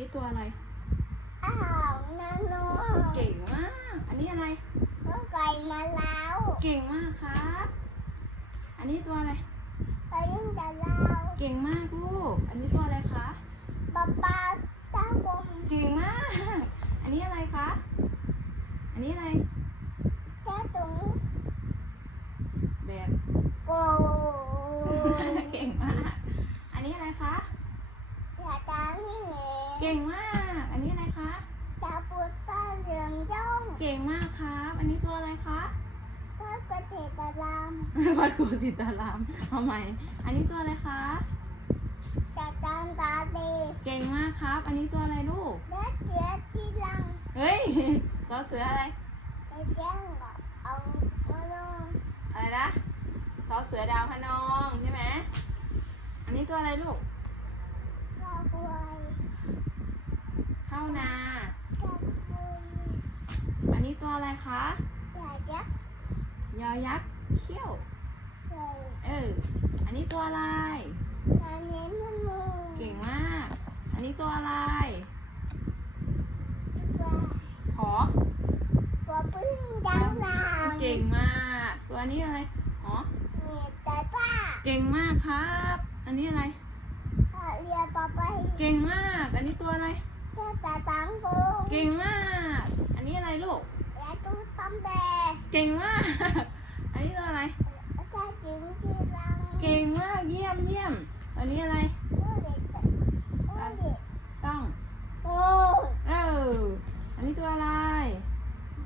นี่ตัวอะไรอ้าวนาโนเก่งมาก อันนี้อะไรก็ไก่มาแล้วเก่งมากครับ อันนี้ตัวอะไรไปยิ่งแต่เราเก่งมากลูก อันนี้ตัวอะไรคะป๊าป๊าตาบมเก่งมาก อันนี้อะไรคะ อันนี้อะไรเจ้าตุ๋งแบบโกเก่งมาก อันนี้อะไรคะอย่าตานี่ เหเก่งมาก อันนี้อะไรคะตาปูตาเหลืองจ้องเก่งมากครับ อันนี้ตัวอะไรคะก็กระเทตะลามวัดกูสิตารามเอาใหม่ อันนี้ตัวอะไรคะจัดการตาดีเก่งมากครับ อันนี้ตัวอะไรลูกและเสียที่ลังเฮ้ยสอเสืออะไรจะแจ้งกับเอามาลงอะไรนะสอเสือดาวพะนองใช่ไหมอันนี้ตัวอะไรลูกกระบวย เข้านากระบุยอันนี้ตัวอะไรคะอย่าจักยอยักษ์เขี้ยวเลยเออ อันนี้ตัวอะไรงานเน้นมันมือเก่งมาก อันนี้ตัวอะไรว่าหอว่าปึ้งดังลางเก่งมาก ตัวนี้อะไรหอเนี่ยแต่ป้าเก่งมากครับ อันนี้อะไรเรียนต่อไปเก่งมาก อันนี้ตัวอะไร จะจะตังโกงเก่งมาก อันนี้อะไรลูก และตู้ตำแบเก่งมาก อันนี้ตัวอะไร จะจิ้มที่ลังเก่งมาก เยี่ยมเยี่ยม อันนี้อะไรโอ้เด็กโอ้เด็กต้องโอ้เอออันนี้ตัวอะไร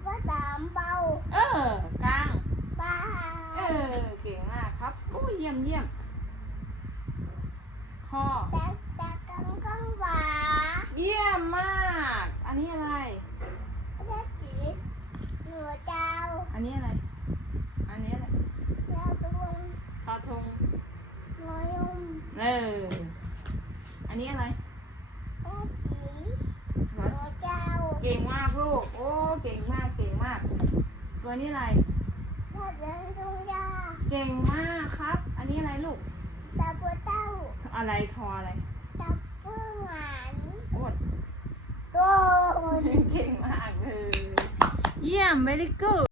ว่าตามเบาเออกลางป้าเออ เก่งมากครับโอ้ยเยี่ยมเยี่ยมข้อ แต่แต่กังกังหวาเยี่ยมมาก อันนี้อะไร จะจีหนูเจ้า อันนี้อะไร อันนี้อะไร เจ้าตัว ทอทง น้อยยม เออ อันนี้อะไรจะจีหหนูเจ้าเก่งมากลูก โอ้ เก่งมาก เก่งมาก ตัวนี้อะไรถ้าเดินทุ่งหญ้าเก่งมากครับ อันนี้อะไรลูกตาปูเต้า อะไรทออะไรตาปูหวานโอดโตเก่งมากเลย เยี่ยม very good